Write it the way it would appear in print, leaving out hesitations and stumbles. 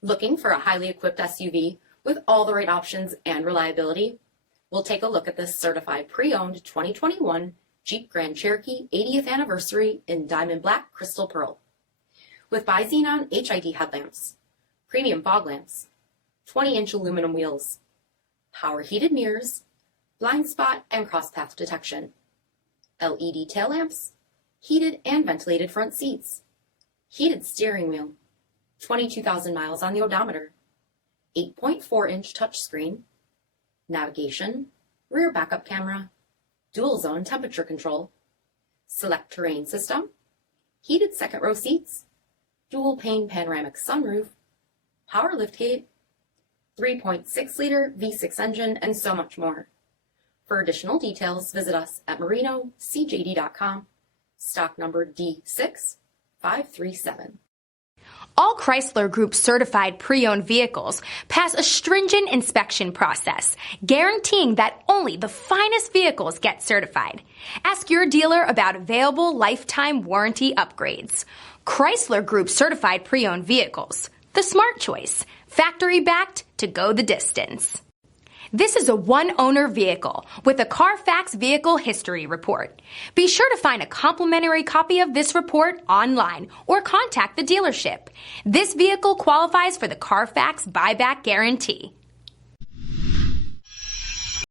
Looking for a highly equipped SUV with all the right options and reliability? We'll take a look at this certified pre-owned 2021 Jeep Grand Cherokee 80th anniversary in diamond black crystal pearl. With BI-XENON HID headlamps, premium fog lamps, 20-inch aluminum wheels, power heated mirrors, blind spot and cross path detection, LED tail lamps, heated and ventilated front seats, heated steering wheel, 22,000 miles on the odometer, 8.4-inch touchscreen, navigation, rear backup camera, dual zone temperature control, select terrain system, heated second row seats, dual pane panoramic sunroof, power liftgate, 3.6-liter V6 engine, and so much more. For additional details, visit us at marinocjd.com, stock number D6537. All Chrysler Group certified pre-owned vehicles pass a stringent inspection process, guaranteeing that only the finest vehicles get certified. Ask your dealer about available lifetime warranty upgrades. Chrysler Group certified pre-owned vehicles, the smart choice, factory backed to go the distance. This is a one-owner vehicle with a CARFAX vehicle history report. Be sure to find a complimentary copy of this report online or contact the dealership. This vehicle qualifies for the CARFAX buyback guarantee.